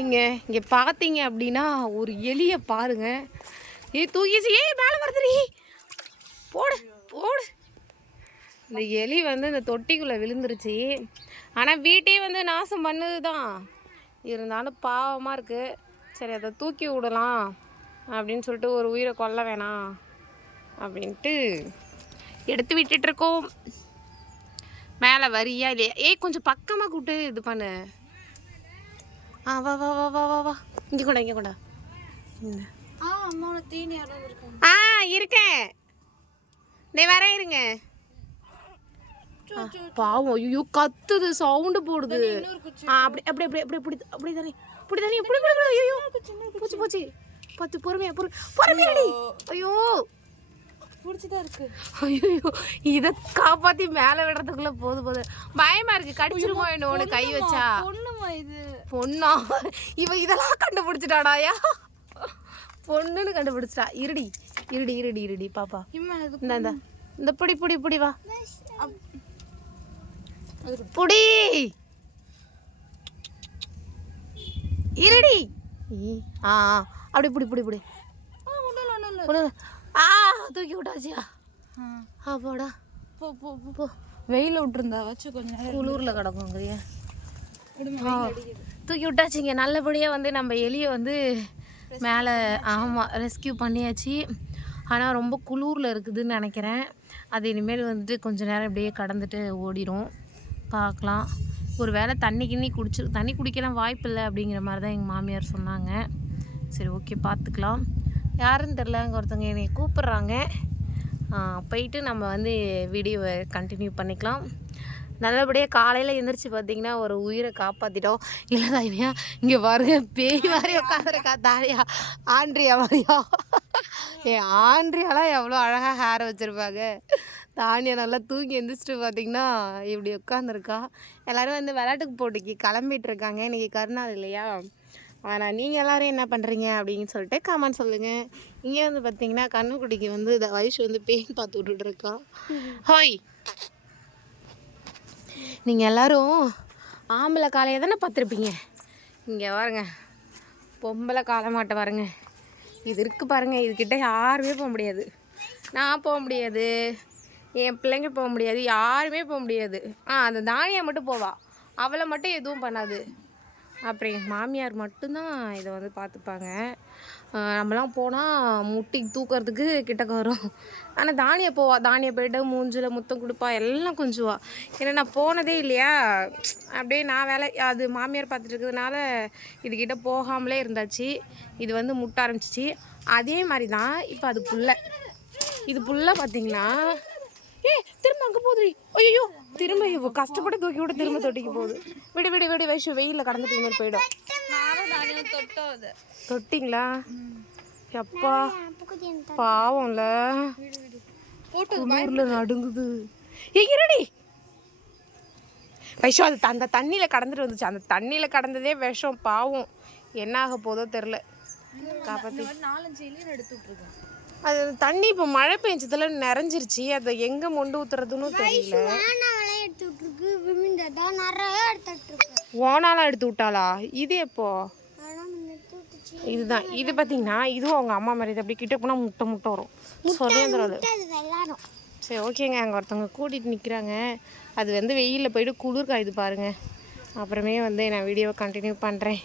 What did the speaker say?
இங்கே பார்த்தீங்க அப்படின்னா ஒரு எலியை பாருங்க. தூக்கிச்சு மேலே வருதுரி, போடு போடு. இந்த எலி வந்து இந்த தொட்டிக்குள்ளே விழுந்துருச்சு. ஆனால் வீட்டையே வந்து நாசம் பண்ணுது தான். இருந்தாலும் பாவமாக இருக்குது. சரி அதை தூக்கி விடலாம் அப்படின்னு சொல்லிட்டு ஒரு உயிரை கொல்ல வேணாம் அப்படின்ட்டு எடுத்து விட்டுட்ருக்கோம். மேலே வரியா இல்லையா? கொஞ்சம் பக்கமாக கூப்பிட்டு இது பண்ணு. வா வா வா வா வா வா இங்கே கூட இங்கே கூட. இருக்கேன், நீ வரேன் இருங்க. பாவம், ஐயோ கத்துது, சவுண்டு போடுது. அப்படி அப்படி அப்படி அப்படி அப்படி அப்படி தானே இப்படி தானே இப்படி இப்படி. ஐயோ போச்சு போச்சு, பத்து பொறுமையா பொறுமையாடி. ஐயோ பிடிச்சிதான் இருக்கு. ஐயோ இதை காப்பாற்றி மேலே விடுறதுக்குள்ளே போது பயமா இருக்கு. கடிச்சிருமோ இன்னொன்று கை வச்சா. பொண்ணுமா இது? பொண்ணா? இவ இதெல்லாம் கண்டுபிடிச்சிட்டாடாயா? பொண்ணுன்னு கண்டுபிடிச்சிட்டா. இருடி இருடி இருடி இருடி பாப்பா. இந்த இந்த புடி புடி புடி வா புடி இருடி. அப்படி புடி புடி புடி. தூக்கி விட்டாச்சியா? போடா போ போ போ. வெயில விட்டுருந்தா வச்சு கொஞ்சம் குளூரில் கிடக்குங்கிறிய. தூக்கி விட்டாச்சிங்க. நல்லபடியாக வந்து நம்ம எலியை வந்து மேலே ரெஸ்கியூ பண்ணியாச்சு. ஆனால் ரொம்ப குளூரில் இருக்குதுன்னு நினைக்கிறேன். அது இனிமேல் வந்துட்டு கொஞ்சம் நேரம் இப்படியே கடந்துட்டு ஓடிடும். பார்க்கலாம். ஒரு வேளை தண்ணி குடிக்கலாம் வாய்ப்பு இல்லை அப்படிங்கிற மாதிரி தான் எங்கள் மாமியார் சொன்னாங்க. சரி ஓகே பார்த்துக்கலாம். யாருன்னு தெரில, அங்கே ஒருத்தவங்க என்னை கூப்பிட்றாங்க. போயிட்டு நம்ம வந்து வீடியோவை கண்டினியூ பண்ணிக்கலாம். நல்லபடியாக காலையில் எழுந்திரிச்சு பார்த்திங்கன்னா ஒரு உயிரை காப்பாற்றிட்டோம். இல்லை தானியா இங்கே பாருங்க, பேய் மாதிரி உட்காந்துருக்கா தானியா. ஆண்ட்ரியா மாதிரியா? ஆண்ட்ரியாலாம் எவ்வளோ அழகாக ஹேர் வச்சுருப்பாங்க. தானியா நல்லா தூங்கி எழுந்திரிச்சிட்டு பார்த்திங்கன்னா இப்படி உட்காந்துருக்கா. எல்லோரும் வந்து விளையாட்டுக்கு போட்டிக்கு கிளம்பிகிட்ருக்காங்க. இன்றைக்கி கருநாள் இல்லையா? ஆனால் நீங்கள் எல்லோரும் என்ன பண்ணுறீங்க அப்படின்னு சொல்லிட்டு கமெண்ட் சொல்லுங்கள். இங்கே வந்து பார்த்தீங்கன்னா கண்ணுக்குட்டிக்கு வந்து இந்த வயசு வந்து பெயின் பார்த்து விட்டுட்ருக்கா. ஹோய், நீங்கள் எல்லோரும் ஆம்பளை காலையை தானே பார்த்துருப்பீங்க. இங்கே பாருங்க, பொம்பளை காலை மாட்டை பாருங்க. இது இருக்குது பாருங்கள். இதுக்கிட்ட யாருமே போக முடியாது. நான் போக முடியாது, என் பிள்ளைங்க போக முடியாது, யாருமே போக முடியாது. அந்த தானியா மட்டும் போவா. அவளை மட்டும் எதுவும் பண்ணாது. அப்புறம் எங்கள் மாமியார் மட்டும்தான் இதை வந்து பார்த்துப்பாங்க. நம்மலாம் போனால் முட்டிக்கு தூக்கிறதுக்கு கிட்டக்க வரும். ஆனால் தானியா போவா. தானியா போய்ட்டு மூஞ்சில் முத்தம் கொடுப்பா, எல்லாம் கொஞ்சுவா. ஏன்னா நான் போனதே இல்லையா, அப்படியே நான் வேலை அது மாமியார் பார்த்துட்டு இருக்கிறதுனால இதுக்கிட்ட போகாமலே இருந்தாச்சு. இது வந்து முட்ட ஆரம்பிச்சிச்சு. அதே மாதிரி தான் இப்போ அது இது புல்ல பார்த்தீங்கன்னா திரும்ப அங்கே போகுது. ஐயோ திரும்ப கஷ்டப்பட்டு தூக்கி விட்டு திரும்ப தொட்டிக்கு போகுது. விடு விடு விடு வயசு வெயிலில் கடந்துட்டு இன்னொரு போயிடும். தொட்டிங்களா? எப்பா பாவம்ல, ஊரில் நடுங்குது. இருடி விஷம். அது அந்த தண்ணியில் கடந்துட்டு வந்துச்சு. அந்த தண்ணியில் கடந்ததே விஷம். பாவம், என்ன ஆக போதோ தெரில. காப்பாற்றி 4-5 எலியை எடுத்துட்ருக்கேன். அது தண்ணி இப்போ மழை பெஞ்சதுல நிறைஞ்சிருச்சு. அதை எங்கே மொண்டு ஊற்றுறதுன்னு தெரியல. ஓனாலாம் எடுத்து விட்டாளா? இது எப்போ? இதுதான். இது பார்த்தீங்கன்னா இதுவும் அவங்க அம்மா மாதிரி. அப்படி கிட்ட போனால் முட்டை வரும். சொல்லிடுறது. சரி ஓகேங்க. அங்கே ஒருத்தவங்க கூட்டிகிட்டு நிற்கிறாங்க. அது வந்து வெயிலில் போயிட்டு குளிர் காயுது பாருங்கள். அப்புறமே வந்து நான் வீடியோவை கண்டினியூ பண்ணுறேன்.